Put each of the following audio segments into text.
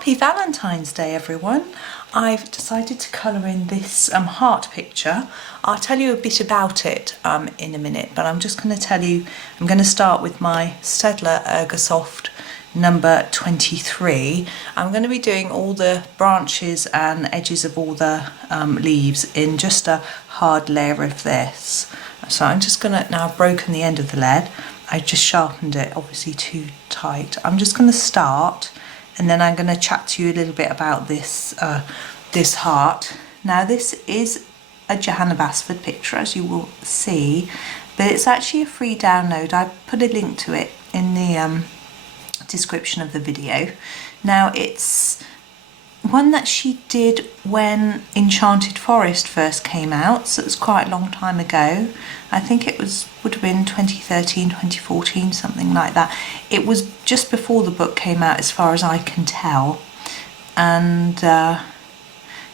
Happy Valentine's Day, everyone. I've decided to colour in this heart picture. I'll tell you a bit about it in a minute, but I'm just going to tell you, I'm going to start with my Staedtler Ergosoft number 23. I'm going to be doing all the branches and edges of all the leaves in just a hard layer of this. So I'm just going to, now I've broken the end of the lead, I just sharpened it, obviously too tight. I'm just going to start, and then I'm going to chat to you a little bit about this this heart. Now this is a Johanna Basford picture, as you will see, but it's actually a free download. I put a link to it in the description of the video. Now it's one that she did when Enchanted Forest first came out, so it was quite a long time ago. I think it would have been 2013, 2014, something like that. It was just before the book came out, as far as I can tell, and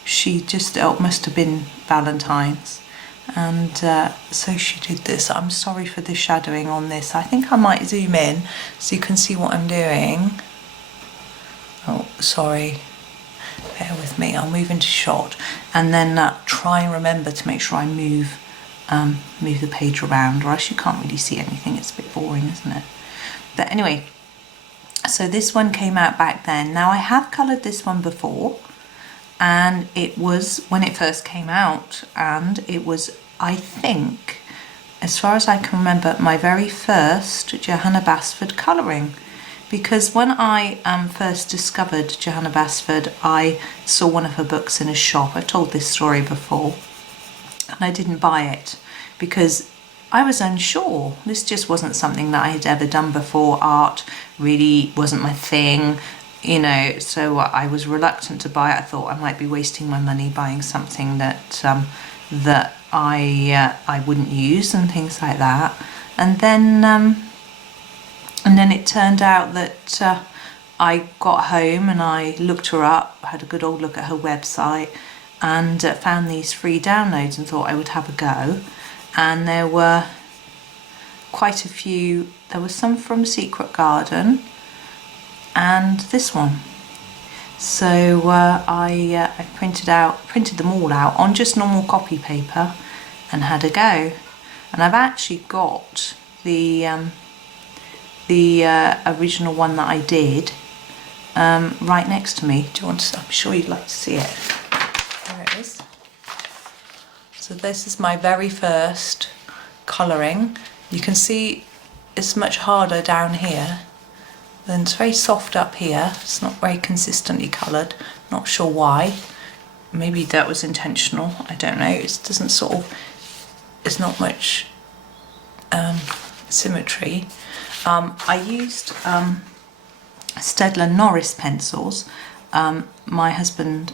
she just, it must have been Valentine's, and so she did this. I'm sorry for the shadowing on this. I think I might zoom in so you can see what I'm doing. Oh, sorry. Bear with me, I'll move into shot and then try and remember to make sure I move the page around, or else you can't really see anything. It's a bit boring, isn't it? But anyway, so this one came out back then. Now I have coloured this one before, and it was when it first came out, and it was, I think, as far as I can remember, my very first Johanna Basford colouring. Because when I first discovered Johanna Basford, I saw one of her books in a shop. I've told this story before, and I didn't buy it because I was unsure. This just wasn't something that I had ever done before. Art really wasn't my thing, you know, so I was reluctant to buy it. I thought I might be wasting my money buying something that I wouldn't use and things like that. And then it turned out that I got home and I looked her up, had a good old look at her website, and found these free downloads and thought I would have a go. And there were quite a few. There was some from Secret Garden and this one. So I printed them all out on just normal copy paper and had a go. And I've actually got the original one that I did right next to me. Do you want to? I'm sure you'd like to see it. There it is. So this is my very first colouring. You can see it's much harder down here, then it's very soft up here. It's not very consistently coloured. Not sure why. Maybe that was intentional. I don't know. It doesn't sort of. It's not much symmetry. I used Staedtler Noris pencils. My husband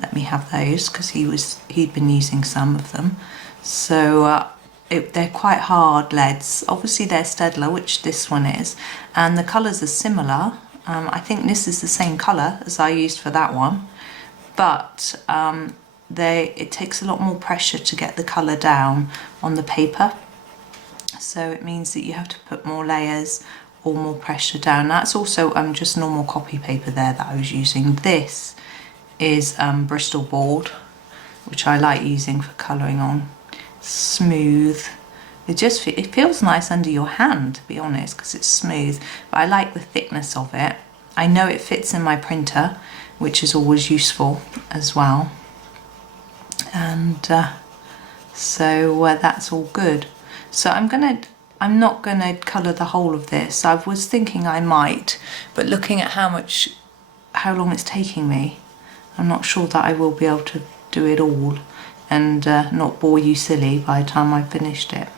let me have those because he'd been using some of them. So they're quite hard leads. Obviously they're Staedtler, which this one is, and the colours are similar. I think this is the same colour as I used for that one, but it takes a lot more pressure to get the colour down on the paper. So it means that you have to put more layers or more pressure down. That's also just normal copy paper there that I was using. This is Bristol board, which I like using for colouring on. Smooth. It feels nice under your hand, to be honest, because it's smooth. But I like the thickness of it. I know it fits in my printer, which is always useful as well. And so that's all good. So I'm not gonna colour the whole of this. I was thinking I might, but looking at how long it's taking me, I'm not sure that I will be able to do it all and not bore you silly by the time I've finished it.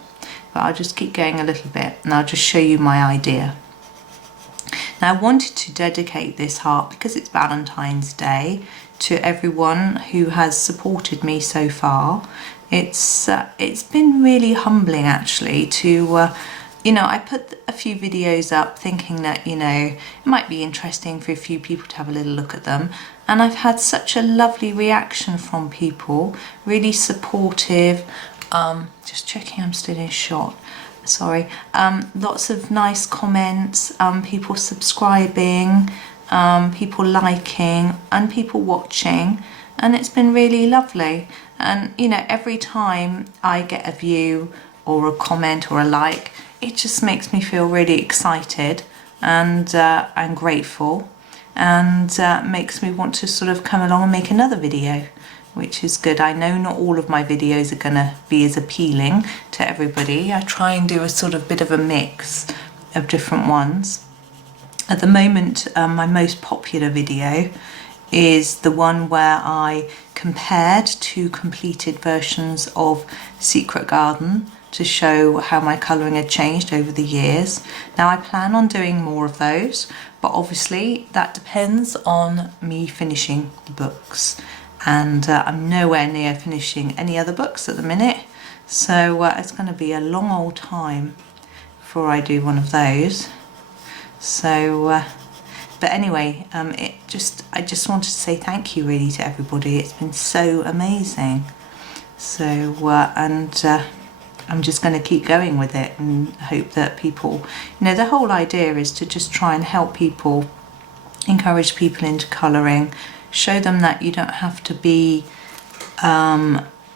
But I'll just keep going a little bit and I'll just show you my idea. Now I wanted to dedicate this heart, because it's Valentine's Day, to everyone who has supported me so far. It's been really humbling actually to, you know, I put a few videos up thinking that, you know, it might be interesting for a few people to have a little look at them. And I've had such a lovely reaction from people, really supportive. Just checking I'm still in shot. Sorry. Lots of nice comments, people subscribing, people liking and people watching, and it's been really lovely. And you know, every time I get a view or a comment or a like, it just makes me feel really excited and grateful, and makes me want to sort of come along and make another video, which is good. I know not all of my videos are going to be as appealing to everybody. I try and do a sort of bit of a mix of different ones. At the moment, my most popular video is the one where I compared two completed versions of Secret Garden to show how my colouring had changed over the years. Now I plan on doing more of those, but obviously that depends on me finishing the books, and I'm nowhere near finishing any other books at the minute, so it's going to be a long old time before I do one of those. So but anyway, I just wanted to say thank you really to everybody. It's been so amazing. So I'm just going to keep going with it and hope that people, you know, the whole idea is to just try and help people, encourage people into colouring, show them that you don't have to be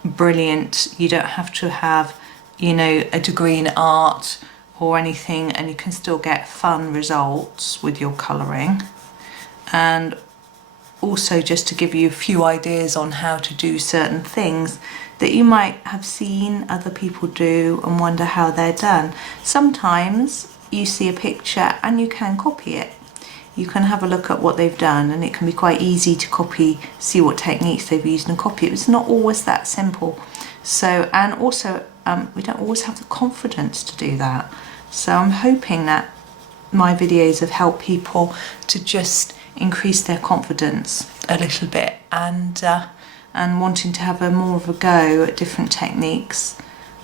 brilliant, you don't have to have, you know, a degree in art or anything, and you can still get fun results with your colouring. And also just to give you a few ideas on how to do certain things that you might have seen other people do and wonder how they're done. Sometimes you see a picture and you can copy it. You can have a look at what they've done, and it can be quite easy to copy, see what techniques they've used and copy it. It's not always that simple. So, and also we don't always have the confidence to do that. So I'm hoping that my videos have helped people to just increase their confidence a little bit, and wanting to have more of a go at different techniques,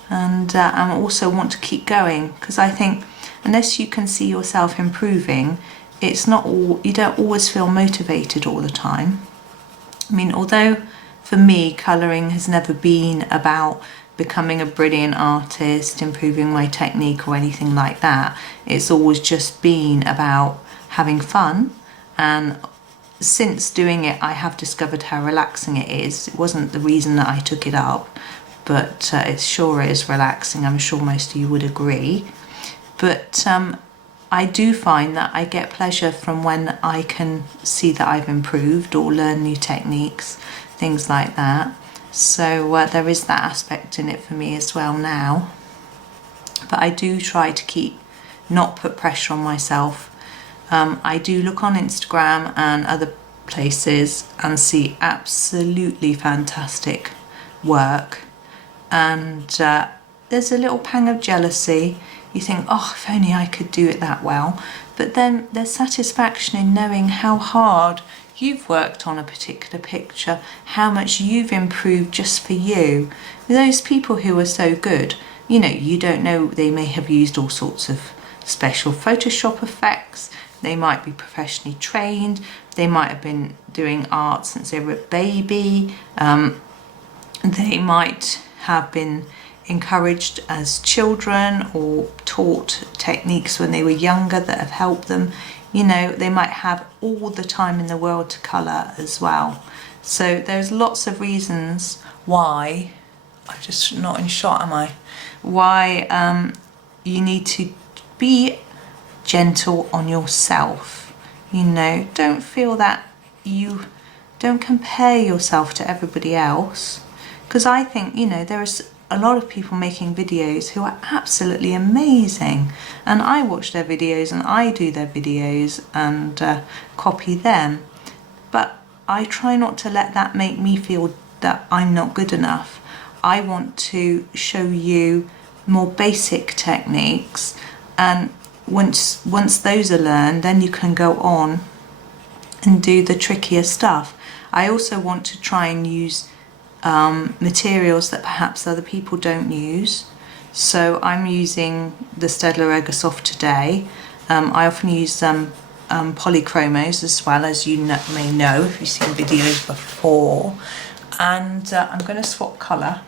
and also want to keep going, because I think unless you can see yourself improving, it's not all, you don't always feel motivated all the time. I mean, although for me colouring has never been about becoming a brilliant artist, improving my technique or anything like that, it's always just been about having fun. And since doing it, I have discovered how relaxing it is. It wasn't the reason that I took it up, but it sure is relaxing. I'm sure most of you would agree. But I do find that I get pleasure from when I can see that I've improved or learn new techniques, things like that. So there is that aspect in it for me as well now. But I do try to not put pressure on myself. I do look on Instagram and other places and see absolutely fantastic work, and there's a little pang of jealousy. You think, oh, if only I could do it that well. But then there's satisfaction in knowing how hard you've worked on a particular picture, how much you've improved just for you. Those people who are so good, you know, you don't know, they may have used all sorts of special Photoshop effects. They might be professionally trained. They might have been doing art since they were a baby. They might have been encouraged as children or taught techniques when they were younger that have helped them. You know, they might have all the time in the world to colour as well. So there's lots of reasons why, I'm just not in shot, am I? Why you need to be gentle on yourself. You know, don't feel that don't compare yourself to everybody else, because I think, you know, there's a lot of people making videos who are absolutely amazing, and I watch their videos and I do their videos and copy them, but I try not to let that make me feel that I'm not good enough. I want to show you more basic techniques, and once those are learned, then you can go on and do the trickier stuff. I also want to try and use materials that perhaps other people don't use. So I'm using the Staedtler Ergosoft today. I often use polychromos as well, as you may know if you've seen videos before. And I'm going to swap colour.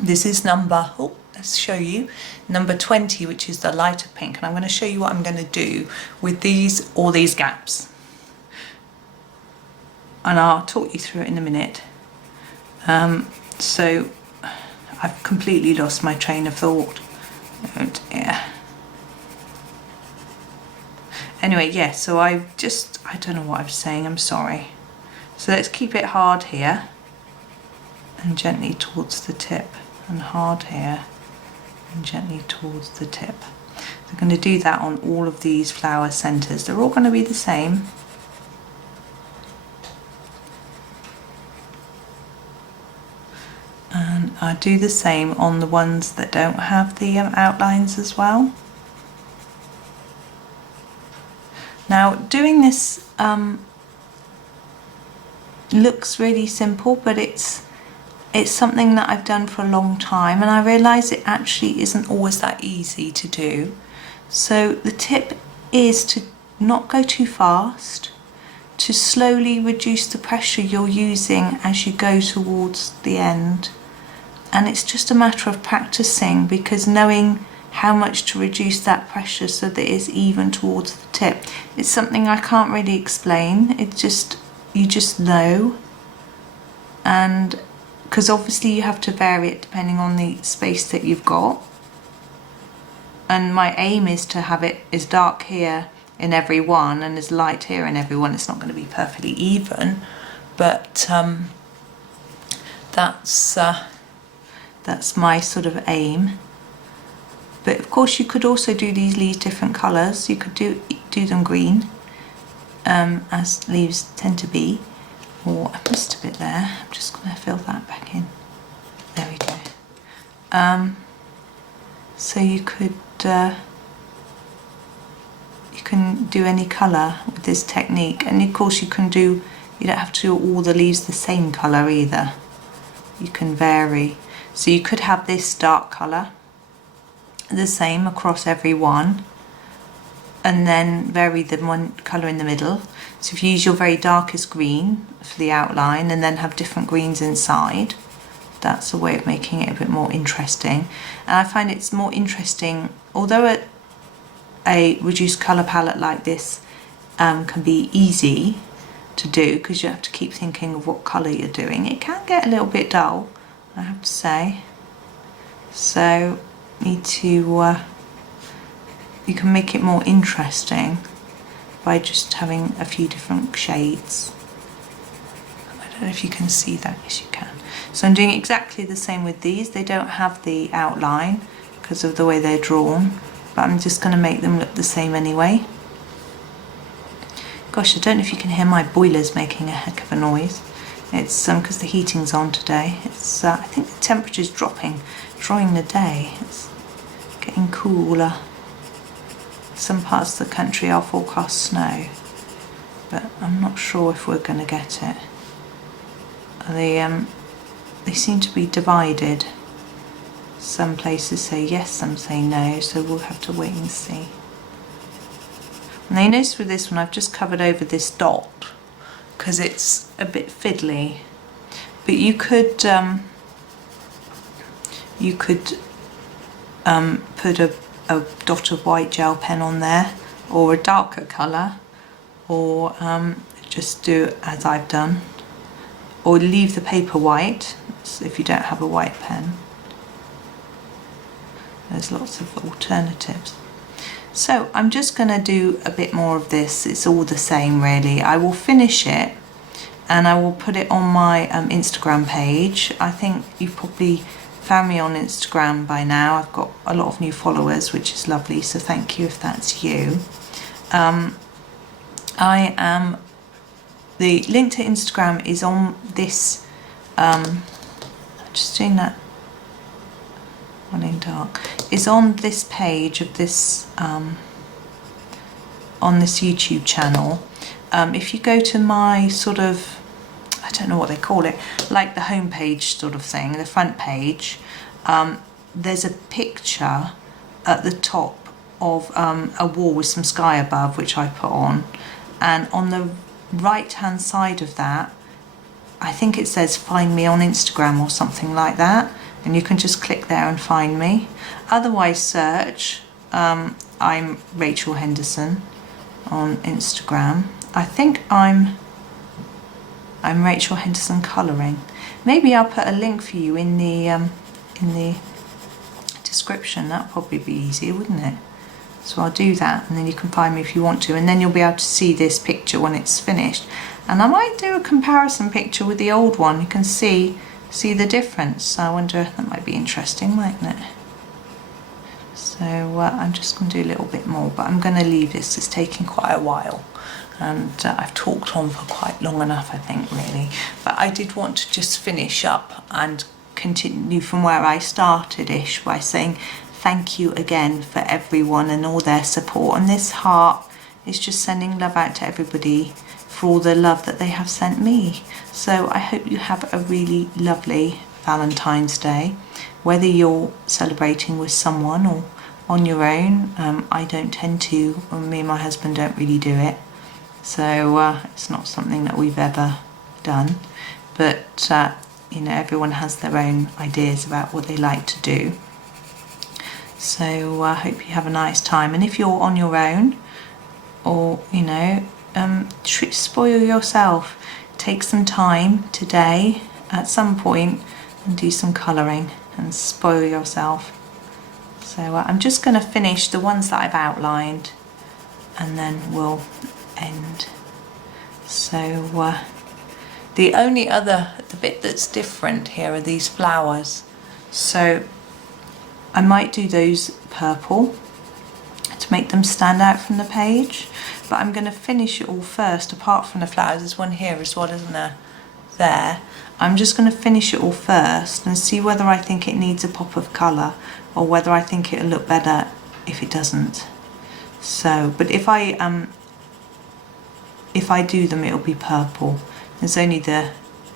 This is let's show you, number 20, which is the lighter pink. And I'm going to show you what I'm going to do with all these gaps. and I'll talk you through it in a minute. So I've completely lost my train of thought. Oh dear. Anyway, yeah, so I don't know what I was saying, I'm sorry. So let's keep it hard here and gently towards the tip, and hard here and gently towards the tip. So I'm going to do that on all of these flower centres. They're all going to be the same. And I do the same on the ones that don't have the outlines as well. Now doing this looks really simple, but it's something that I've done for a long time, and I realise it actually isn't always that easy to do. So the tip is to not go too fast, to slowly reduce the pressure you're using as you go towards the end. And it's just a matter of practicing, because knowing how much to reduce that pressure so that it's even towards the tip, it's something I can't really explain. It's just, you just know. And because obviously you have to vary it depending on the space that you've got. And my aim is to have it as dark here in every one and as light here in every one. It's not going to be perfectly even, but that's my sort of aim. But of course you could also do these leaves different colours. You could do them green, as leaves tend to be. Or I missed a bit there. I'm just going to fill that back in. There we go. So you could you can do any colour with this technique, and of course you don't have to do all the leaves the same colour either. You can vary. So you could have this dark colour, the same across every one, and then vary the one colour in the middle. So if you use your very darkest green for the outline and then have different greens inside, that's a way of making it a bit more interesting. And I find it's more interesting, although a reduced colour palette like this can be easy to do because you have to keep thinking of what colour you're doing, it can get a little bit dull, I have to say. So need to you can make it more interesting by just having a few different shades. I don't know if you can see that. Yes, you can. So I'm doing exactly the same with these. They don't have the outline because of the way they're drawn, but I'm just going to make them look the same anyway. Gosh, I don't know if you can hear my boilers making a heck of a noise. It's because the heating's on today. It's I think the temperature's dropping during the day. It's getting cooler. Some parts of the country are forecast snow, but I'm not sure if we're going to get it. They seem to be divided. Some places say yes, some say no, so we'll have to wait and see. And you notice with this one I've just covered over this dot because it's a bit fiddly, but you could put a dot of white gel pen on there, or a darker colour, or just do as I've done, or leave the paper white if you don't have a white pen. There's lots of alternatives. So I'm just going to do a bit more of this. It's all the same really. I will finish it and I will put it on my Instagram page. I think you've probably found me on Instagram by now. I've got a lot of new followers, which is lovely, so thank you if that's you. The link to Instagram is on this, just doing that one in dark, is on this page of this, on this YouTube channel. If you go to my sort of, I don't know what they call it, like the home page sort of thing, the front page, there's a picture at the top of a wall with some sky above, which I put on, and on the right hand side of that I think it says find me on Instagram or something like that, and you can just click there and find me. Otherwise search I'm Rachel Henderson on Instagram. I think I'm I'm Rachel Henderson Colouring. Maybe I'll put a link for you in the description. That'd probably be easier, wouldn't it? So I'll do that, and then you can find me if you want to, and then you'll be able to see this picture when it's finished. And I might do a comparison picture with the old one. You can see the difference. I wonder, that might be interesting, mightn't it? So I'm just going to do a little bit more, but I'm going to leave this. It's taking quite a while, and I've talked on for quite long enough, I think, really. But I did want to just finish up and continue from where I started-ish by saying thank you again for everyone and all their support. And this heart is just sending love out to everybody for all the love that they have sent me. So I hope you have a really lovely Valentine's Day, whether you're celebrating with someone or on your own. I don't tend to, or me and my husband don't really do it, so it's not something that we've ever done. But you know, everyone has their own ideas about what they like to do. So I hope you have a nice time. And if you're on your own, or you know, spoil yourself. Take some time today at some point and do some colouring and spoil yourself. So I'm just going to finish the ones that I've outlined, and then we'll end. So the only other, the bit that's different here are these flowers. So I might do those purple to make them stand out from the page, but I'm going to finish it all first. Apart from the flowers, there's one here as well, isn't there? There. I'm just going to finish it all first and see whether I think it needs a pop of colour or whether I think it'll look better if it doesn't. So, but if I do them, it'll be purple. There's only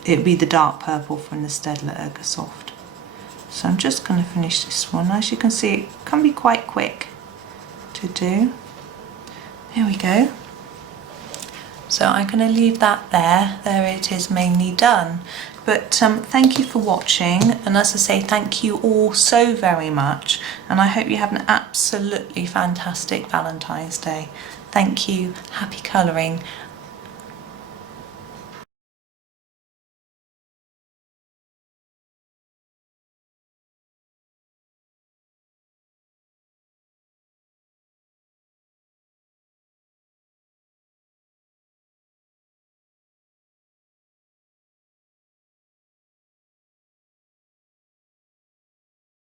it'll be the dark purple from the Staedtler Ergosoft. So I'm just going to finish this one. As you can see, it can be quite quick to do. There we go. So I'm going to leave that there. There it is, mainly done. But thank you for watching, and as I say, thank you all so very much, and I hope you have an absolutely fantastic Valentine's Day. Thank you, happy colouring,